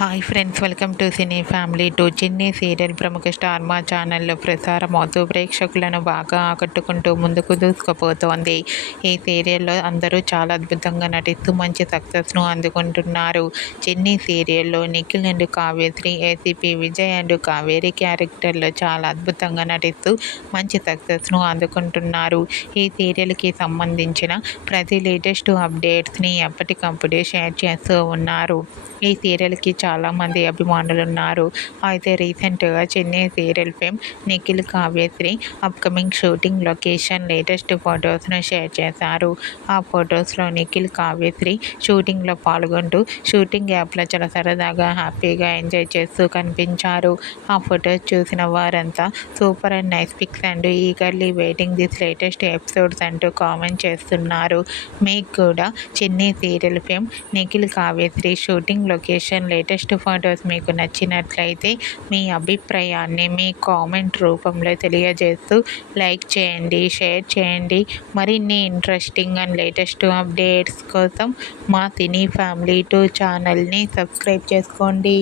Hi friends, welcome to cine family two. చిన్ని serial ప్రముఖ star మా ఛానల్లో ప్రసారం అవుతూ ప్రేక్షకులను బాగా ఆకట్టుకుంటూ ముందుకు దూసుకుపోతోంది. ఈ సీరియల్లో అందరూ చాలా అద్భుతంగా నటిస్తూ మంచి సక్సెస్ను అందుకుంటున్నారు. చిన్ని సీరియల్లో Nikhil and Kavyasri, ACP Vijay and Kaveri క్యారెక్టర్లో చాలా అద్భుతంగా నటిస్తూ మంచి సక్సెస్ను అందుకుంటున్నారు. ఈ సీరియల్కి సంబంధించిన ప్రతి లేటెస్ట్ అప్డేట్స్ని ఎప్పటికప్పుడు షేర్ చేస్తూ ఉన్నారు. ఈ సీరియల్కి చాలామంది అభిమానులు ఉన్నారు. అయితే రీసెంట్గా Chennai serial fame Nikhil, Kavyasri upcoming shooting location latest ఫొటోస్ను షేర్ చేశారు. ఆ ఫొటోస్లో నిఖిల్, కావ్యశ్రీ షూటింగ్లో పాల్గొంటూ షూటింగ్ యాప్లో చాలా సరదాగా హ్యాపీగా ఎంజాయ్ చేస్తూ కనిపించారు. ఆ ఫొటోస్ చూసిన వారంతా super and nice pics and eagerly waiting this latest episodes అంటూ కామెంట్ చేస్తున్నారు. మీకు కూడా Chennai serial fame Nikhil, Kavyasri shooting location latest photos మీకు నచ్చినట్లయితే మీ అభిప్రాయాన్ని మీ కామెంట్ రూపంలో తెలియజేస్తూ లైక్ చేయండి, షేర్ చేయండి. మరిన్ని ఇంట్రెస్టింగ్ అండ్ లేటెస్ట్ అప్డేట్స్ కోసం మా సినీ ఫ్యామిలీ 2 ఛానల్ని సబ్స్క్రైబ్ చేసుకోండి.